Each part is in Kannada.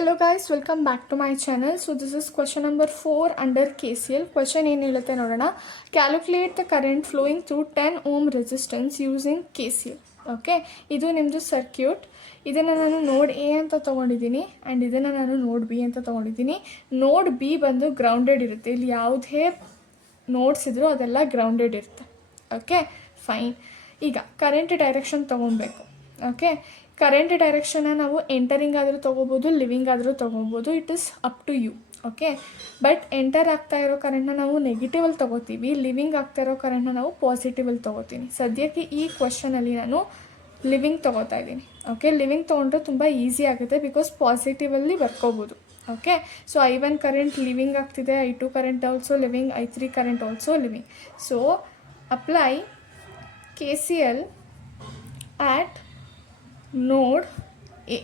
Hello guys, welcome back to my channel. So this is question number 4 under KCL. Question ಏನು ಹೇಳುತ್ತೆ ನೋಡೋಣ. Calculate the current flowing through 10 ohm resistance using KCL. Okay, ಇದು ನಿಮ್ಮದು ಸರ್ಕ್ಯೂಟ್. ಇದನ್ನು ನಾನು ನೋಡ್ ಎ ಅಂತ ತೊಗೊಂಡಿದ್ದೀನಿ ಆ್ಯಂಡ್ ಇದನ್ನು ನಾನು ನೋಡ್ ಬಿ ಅಂತ ತೊಗೊಂಡಿದ್ದೀನಿ. ನೋಡ್ ಬಿ ಬಂದು ಗ್ರೌಂಡೆಡ್ ಇರುತ್ತೆ. ಇಲ್ಲಿ ಯಾವುದೇ ನೋಡ್ಸ್ ಇದ್ರೂ ಅದೆಲ್ಲ ಗ್ರೌಂಡೆಡ್ ಇರುತ್ತೆ. Okay, fine. ಈಗ ಕರೆಂಟ್ ಡೈರೆಕ್ಷನ್ ತೊಗೊಬೇಕು. ಓಕೆ, ಕರೆಂಟ್ ಡೈರೆಕ್ಷನ್ನ ನಾವು ಎಂಟರಿಂಗ್ ಆದರೂ ತೊಗೋಬೋದು, ಲಿವಿಂಗ್ ಆದರೂ ತೊಗೋಬೋದು. It is up to you. Okay, but enter ಆಗ್ತಾ ಇರೋ ಕರೆಂಟ್ನ ನಾವು ನೆಗೆಟಿವಲ್ಲಿ ತೊಗೋತೀವಿ, ಲಿವಿಂಗ್ ಆಗ್ತಾ ಇರೋ ಕರೆಂಟ್ನ ನಾವು ಪಾಸಿಟಿವಲ್ಲಿ ತೊಗೋತೀನಿ. ಸದ್ಯಕ್ಕೆ ಈ ಕ್ವಶನಲ್ಲಿ ನಾನು ಲಿವಿಂಗ್ ತೊಗೋತಾ ಇದ್ದೀನಿ. ಓಕೆ, ಲಿವಿಂಗ್ ತೊಗೊಂಡ್ರೆ ತುಂಬ ಈಸಿ ಆಗುತ್ತೆ ಬಿಕಾಸ್ ಪಾಸಿಟಿವಲ್ಲಿ ಬರ್ಕೋಬೋದು. Okay, so I1 current leaving ಆಗ್ತಿದೆ, I2 current also leaving, I3 current also leaving. So apply KCL at node A.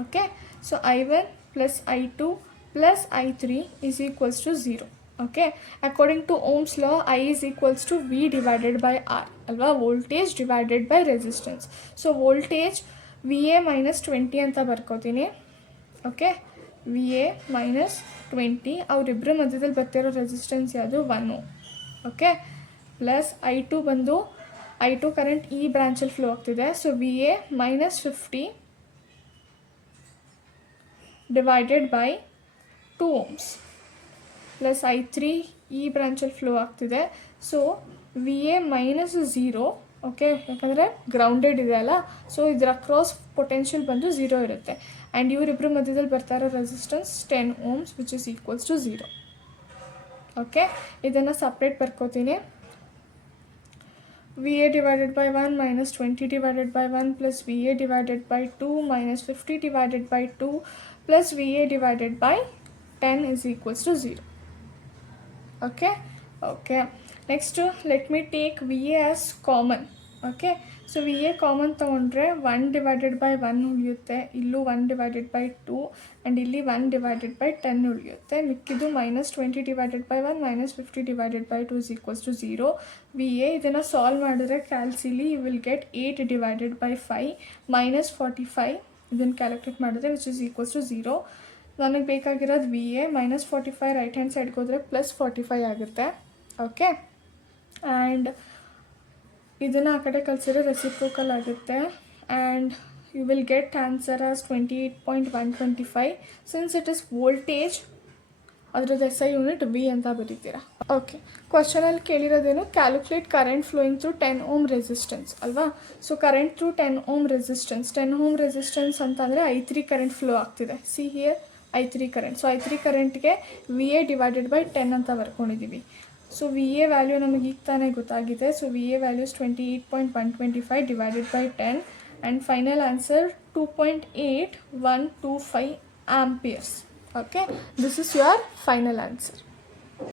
Okay, so I1 plus I2 plus I3 is equals to 0. Okay, according to Ohm's law, I is equals to V divided by R, alva, voltage divided by resistance. So voltage VA minus 20 ಅಂತ ಬರ್ಕೋತೀನಿ. ಓಕೆ, VA minus 20, ಅವರಿಬ್ಬರ ಮಧ್ಯದಲ್ಲಿ ಬರ್ತಿರೋ ರೆಸಿಸ್ಟೆನ್ಸ್ ಯಾವುದು 1 Ohm. ಓಕೆ, ಪ್ಲಸ್ I2 ಬಂದು I2 ಕರೆಂಟ್ ಈ ಬ್ರಾಂಚಲ್ಲಿ ಫ್ಲೋ ಆಗ್ತಿದೆ. So VA minus 50 divided by 2 ohms plus I3 ಈ ಬ್ರಾಂಚಲ್ಲಿ ಫ್ಲೋ ಆಗ್ತಿದೆ. So VA minus 0. ಓಕೆ, ಯಾಕಂದರೆ ಗ್ರೌಂಡೆಡ್ ಇದೆ ಅಲ್ಲ, ಸೊ ಇದರ ಕ್ರಾಸ್ ಪೊಟೆನ್ಷಿಯಲ್ ಬಂದು 0 ಇರುತ್ತೆ. ಆ್ಯಂಡ್ ಇವರಿಬ್ಬರ ಮಧ್ಯದಲ್ಲಿ ಬರ್ತಾ ಇರೋ resistance 10 ohms which is equals to 0. Okay, ಇದನ್ನು ಸಪ್ರೇಟ್ ಬರ್ಕೋತೀನಿ. VA divided by 1 minus 20 divided by 1 plus VA divided by 2 minus 50 divided by 2 plus VA divided by 10 is equals to 0. Okay, next let me take VA as common. Okay, so VA common ತೊಗೊಂಡ್ರೆ 1 ಡಿವೈಡೆಡ್ ಬೈ 1 ಉಳಿಯುತ್ತೆ, ಇಲ್ಲೂ 1 ಡಿವೈಡೆಡ್ ಬೈ 2 ಆ್ಯಂಡ್ ಇಲ್ಲಿ 1 ಡಿವೈಡೆಡ್ ಬೈ 10 ಉಳಿಯುತ್ತೆ. ಮಿಕ್ಕಿದ್ದು minus 20 divided by 1 minus 50 divided by 2 is equals to 0. VA ಇದನ್ನು ಸಾಲ್ವ್ ಮಾಡಿದ್ರೆ ಕ್ಯಾಲ್ಸಿಲಿ you will get 8 divided by 5 minus 45, ಇದನ್ನು ಕ್ಯಾಲ್ಕುಲೇಟ್ ಮಾಡಿದ್ರೆ ವಿಚ್ ಇಸ್ ಈಕ್ವಲ್ಸ್ ಟು 0. ನನಗೆ ಬೇಕಾಗಿರೋದು VA minus 45 ರೈಟ್ ಹ್ಯಾಂಡ್ ಸೈಡ್ಗೆ ಹೋದರೆ ಪ್ಲಸ್ 45 ಆಗುತ್ತೆ. ಓಕೆ, ಆ್ಯಂಡ್ ಇದನ್ನು ಆ ಕಡೆ ಕಳಿಸಿದ್ರೆ ರೆಸಿಪ್ರೋಕಲ್ ಆಗುತ್ತೆ and you will get answer as 28.125. Since it is voltage, ಅದರದ್ದು SI ಯೂನಿಟ್ V ಅಂತ ಬರೀತೀರಾ. ಓಕೆ, ಕ್ವಶನಲ್ಲಿ ಕೇಳಿರೋದೇನು, calculate current flowing through 10 ohm resistance ಅಲ್ವಾ. So current through 10 ohm resistance, 10 ohm resistance ಅಂತಂದರೆ I3 ಕರೆಂಟ್ ಫ್ಲೋ ಆಗ್ತಿದೆ. See here I3 current. So I3 ಕರೆಂಟ್ಗೆ VA ಡಿವೈಡೆಡ್ ಬೈ 10 ಅಂತ ಬರ್ಕೊಂಡಿದ್ದೀವಿ. ಸೊ VA ವ್ಯಾಲ್ಯೂ ನಮಗೆ ಈಗ ತಾನೇ ಗೊತ್ತಾಗಿದೆ. So VA values 28.125 divided by 10 and final answer 2.8125 amperes. Okay, this is your final answer.